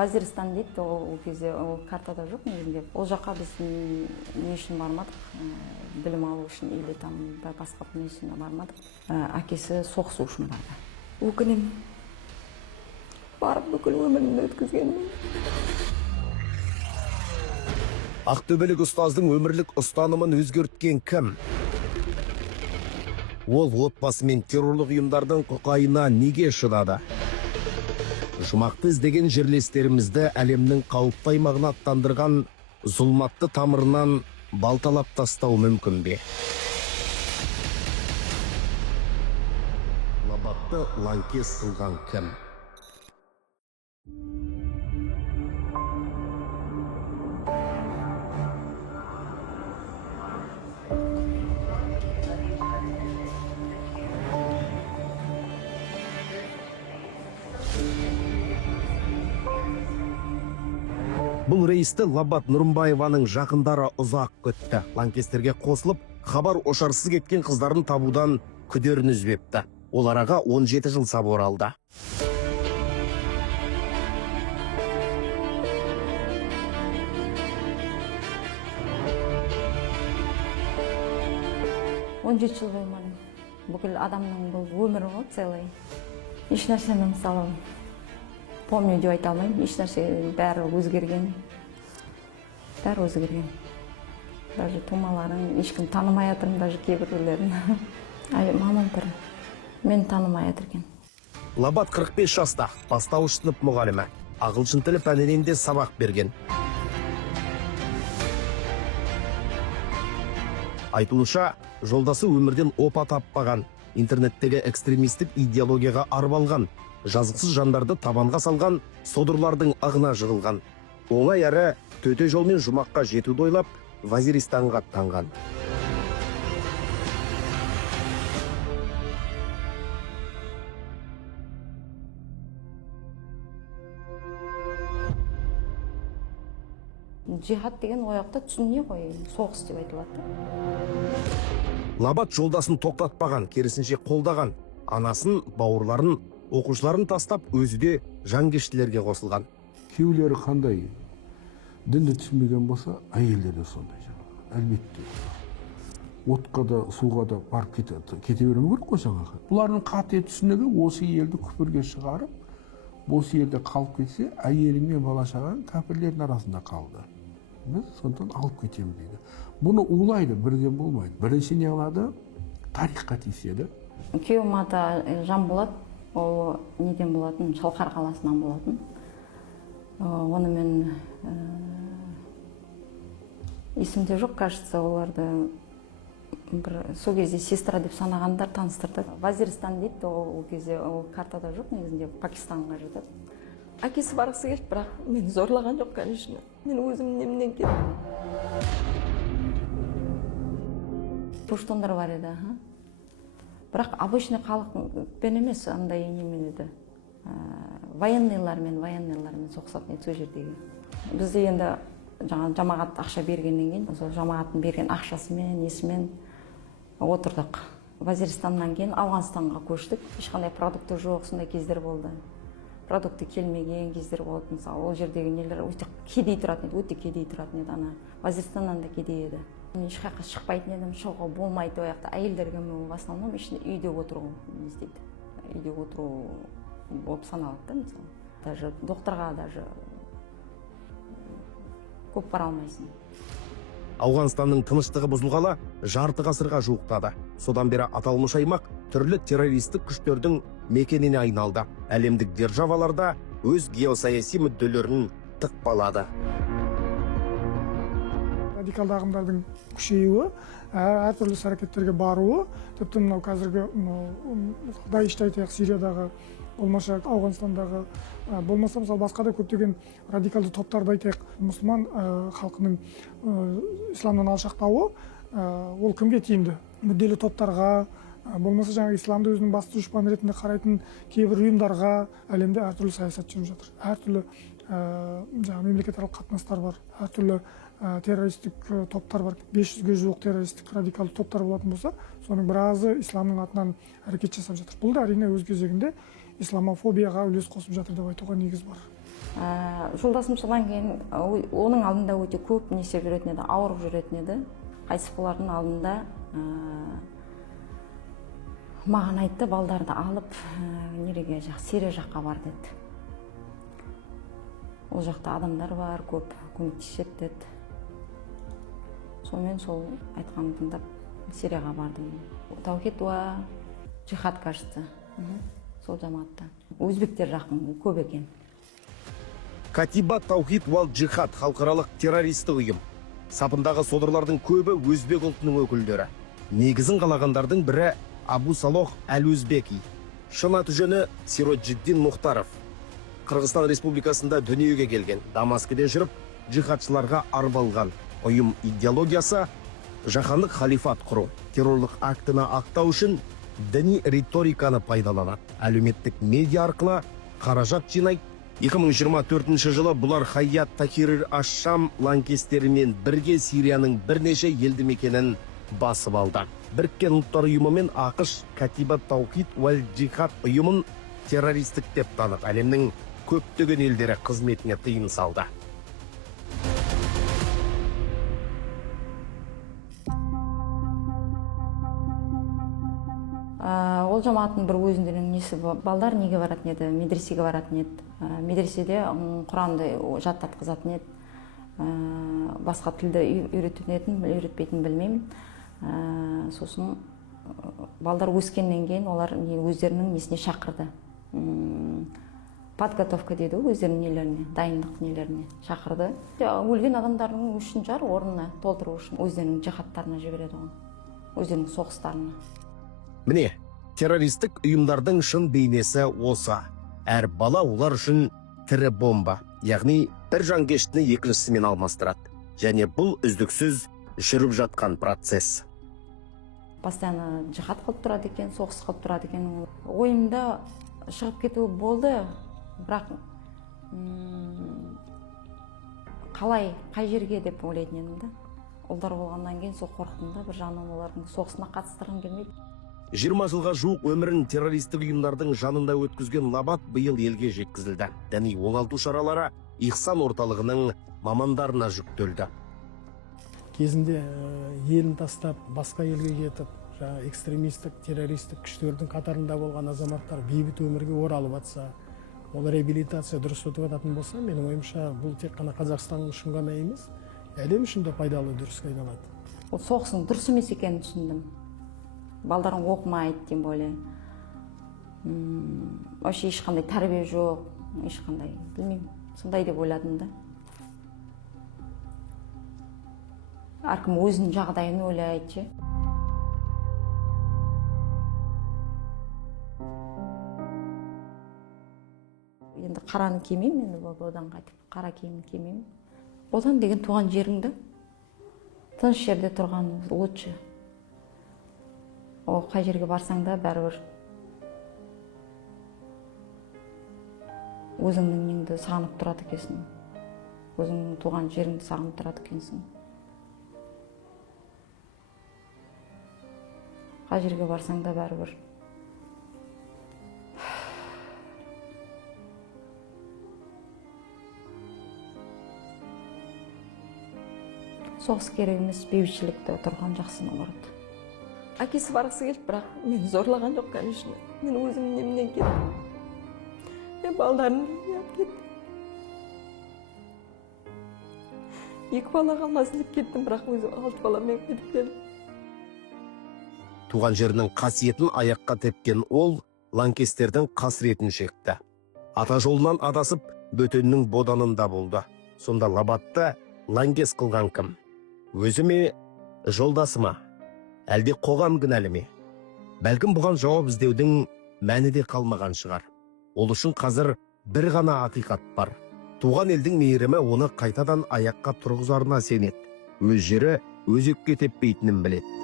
Вазиристан дейт, ол кезде картада жоқ негізінде. Ол жаққа біз не үшін бармадық, білім алу үшін или там басқа не үшін бармадық. Әкесі соғысу үшін барды. Өкінемін. Барып бүкіл өмірімді өткізгенмін. Ақтөбелік ұстаздың өмірлік ұстанымын өзгерткен кім? Ол отбасы мен террорлық ұйымдардың құқайына неге шыдады? Жұмақты іздеген жерлестерімізді әлемнің қауіпті аймағына аттандырған зұлматты тамырынан балталап тастау мүмкін бе? Лабатты лаңкес қылған кім? Бұл рейсті Лабат Нұрымбаеваның жақындары ұзақ күтті. Лаңкестерге қосылып, хабар ошарсыз кеткен қыздарын табудан күдерін үзбепті. Ол араға 17 жыл сап оралды. Он жеті жыл болмады. Бүкіл адамның бұл өмірі ғой целый. Еш нәрсені мысалы помню деп айта алмаймын. Еш нәрсе бәрі өзгерген. Бәрі өзгерген. Даже тумаларын ешкім танымай жатырмын, даже кейбіреулерін. Мамам тірі. Мен танымай жатырген. Лабат 45 жаста, бастауыш сынып мұғалімі. Ағылшын тілі пәнінен де сабақ берген. Айтылуша, жолдасы өмірден опа таппаған, интернеттегі экстремистік идеологияға арбалған, жазықсыз жандарды табанға салған, содырлардың ағына жығылған. Оңай әрі төте жолмен жұмаққа жетуді ойлап, Вазиристанға аттанған. Жихад деген ояқта түсіне ғой, соғыс деп айтылады. Лабат жолдасын тоқтатпаған, керісінше қолдаған. Анасын, бауырларын, оқушыларын тастап, өзі де жанкештілерге қосылған. Күйеулері қандай дінді түсінбеген болса, әйелдер де сондай жаңағы. Әлбетте. Отқа да, суға да барып кете бермеу керек қой жаңағы. Бұлардың қате түсінігі осы елді күпірге шығарып, осы елде қалып кетсе, әйелі мен бала шағаң кәпірлердің арасында қалды. Біз сондықтан алып кетеміз дейді. Бұны улайды, бірден болмайды. Бірінші не қылады? Тарихқа тиіседі. Күйеуім ата Жан болады, ол неден болатын, Шалқар қаласынан болатын. Оны мен есімде жоқ, кажется, оларды бір сол кезде сестра деп санағандар таныстырды. Вазиристан дейді, ол кезде ол картада жоқ, негізінде Пакистанға жатады. Әкесі барғысы келді, бірақ мені зорлаған жоқ, конечно. Мен өзім немнен келдім. Пуштондар бар еді, бірақ обычный халықпен емес, андай немен еді. Военныйлармен соқсатын еді сол жердегі. Бізде енді жамағат ақша бергеннен кейін, сол жамағаттың берген ақшасымен, несімен отырдық. Вазиристаннан кейін Ауғанстанға көштік. Ешқандай продукты жоқ, сондай кездер болды. Продукты келмеген кездер болды. Мысалы, ол жердегі нелер өте кедей тұратын еді, ана Вазиристаннан да кедей еді. Мен ешқаққа шықпайтын едім, шығуға болмайды ояқта. Әйелдерге в основном ішінде үйде отыру не істейді. Үйде отыру болып саналады, мысалы. Даже докторға даже көп бара алмайсың. Ауғанстанның тыныштығы бұзылғалы жарты ғасырға жуықтады. Содан бері аталмыш аймақ түрлі террористік күштердің мекеніне айналды. Әлемдік державаларда өз геосаяси мүдделерін тықпалады. Радикалды ағымдардың күшеюі, әртүрлі әрекеттерге баруы, тіпті мынау қазіргі Даишты айтайық, Сириядағы, болмаса Ауғанстандағы, болмаса мысалы басқа да көптеген радикалды топтарды айтайық, мұсылман халқының исламнан алшақтауы, ол кімге тиімді? Мүдделі топтарға, болмаса жаңағы исламды өзінің басты дұшпаны ретінде қарайтын кейбір ұйымдарға әлемде әртүрлі саясат жүріп жатыр. Әртүрлі мемлекетаралық қатынастар бар, әртүрлі террористік топтар бар. 500-ге жуық террористік радикалды топтар болатын болса, соның біразы исламның атынан әрекет жасап жатыр. Бұл да әрине өз кезегінде исламофобияға үлес қосып жатыр деп айтуға негіз бар. Жолдасым содан кейін оның алдында өте көп не істеп жүретін еді, ауырып жүретін еді. Қайтыс болардың алдында маған айтты, балдарды алып нереге Сирия жаққа бар деді. Ол жақта адамдар бар, көп көмектеседі деді. Сонымен сол айтқанын тыңдап Сирияға бардым. Таухид уа джихад, кажется, сол жамаатта. Өзбектер жақын көп екен. Катиба Таухид уал джихад халықаралық террористік ұйым. Сапындағы содырлардың көбі өзбек ұлтының өкілдері. Негізін қалағандардың бірі Абу Салох Әл-Өзбеки. Шын аты жөні Сироджиддин Мұхтаров. Қырғызстан Республикасында дүниеге келген, Дамаскіде жүріп, джихадшыларға арбалған. Ұйым идеологиясы жаһандық халифат құру, террорлық актіні ақтау үшін діни риториканы пайдаланады. Әлеуметтік медиа арқылы қаражат жинайды. 2024 жылы бұлар Хайят Тахирир Аш-Шам лаңкестерімен бірге Сирияның бірнеше елді мекенін басып алды. Біріккен ұлттар ұйымы мен ақш Катиба Таухид уал джихад ұйымын террористік деп танып, әлемнің көптеген елдері қызметіне тыйым салды. Ол жамааттың бір өзіндерінің несі, балдар неге баратын еді, медресеге баратын еді. Медреседе Құранды жаттатқызатын еді. Басқа тілді үйретпейтін білмеймін. Сосын балдар өскеннен кейін олар өздерінің несіне шақырды. Подготовка дейді, өздерінің нелеріне, дайындық нелеріне шақырды. Өлген адамдардың үшін орнына толтыру үшін өздерінің жихадтарына жібереді оған, өздерінің соғыстарына. Міне, террористік ұйымдардың шын бейнесі осы. Әр бала олар үшін тірі бомба, яғни бір жанкештіні екіншісімен алмастырады. Және бұл үздіксіз жүріп жатқан процесс. Постоянно жихад қылып тұрады екен, соғыс қылып тұрады екен. Ойымда шығып кету болды, бірақ қалай, қай жерге деп ойлайтын едім да. Ұлдар болғаннан кейін сол қорықтым да, бір жағынан олардың соғысына қатыстырғым келмейді. 20 жылға жуық өмірін террористік ұйымдардың жанында өткізген Лабат биыл елге жеткізілді. Діни оңалту шаралары Ихсан орталығының мамандарына жүктелді. Кезінде елін тастап, басқа елге кетіп, экстремистік, террористік күштердің қатарында болған азаматтар бейбіт өмірге оралып жатса, ол реабилитация дұрыс өтіп жататын болса, менің ойымша бұл тек қана Қазақстан үшін ғана емес, әлем үшін де пайдалы үрдіске айналады. Ол соғыстың дұрыс емес екенін түсіндім. Балдарың оқымайды, тем более. Вообще ешқандай тәрбие жоқ, ешқандай, білмеймін, сондай деп ойладым да. Әркім өзінің жағдайын ойлайды. Енді қараны кимеймін, енді одан қайтып, қара киімін кимеймін. Одан деген туған жеріңді, тыныш жерде тұрған лучше. О, қай жерге барсаң да бәрібір өзіңнің неңді сағынып тұрады екенсің. Өзіңнің туған жеріңді сағынып тұрады екенсің. Қай жерге барсаң да бәрібір. Соғыс керек емес, бейбітшілікте тұрған жақсы наоборот. Әкесі барғысы келді, бірақ мені зорлаған жоқ, конечно. Мен өзім немнен кеттім. Мен балдарымды алып кеттім. 2 бала қалмасын деп кеттім, бірақ өзім 6 баламен кетіп келдім. Туған жерінің қасиетін аяққа тепкен ол лаңкестердің қасіретін шекті. Ата жолынан адасып, бөтеннің боданында болды. Сонда Лабатты лаңкес қылған кім? Өзі ме, жолдасы ма? Әлде қоғам кінәлі ме? Бәлкім бұған жауап іздеудің мәні де қалмаған шығар. Ол үшін қазір бір ғана ақиқат бар. Туған елдің мейірімі оны қайтадан аяққа тұрғызарына сенеді. Өз жері өзекке теппейтінін біледі.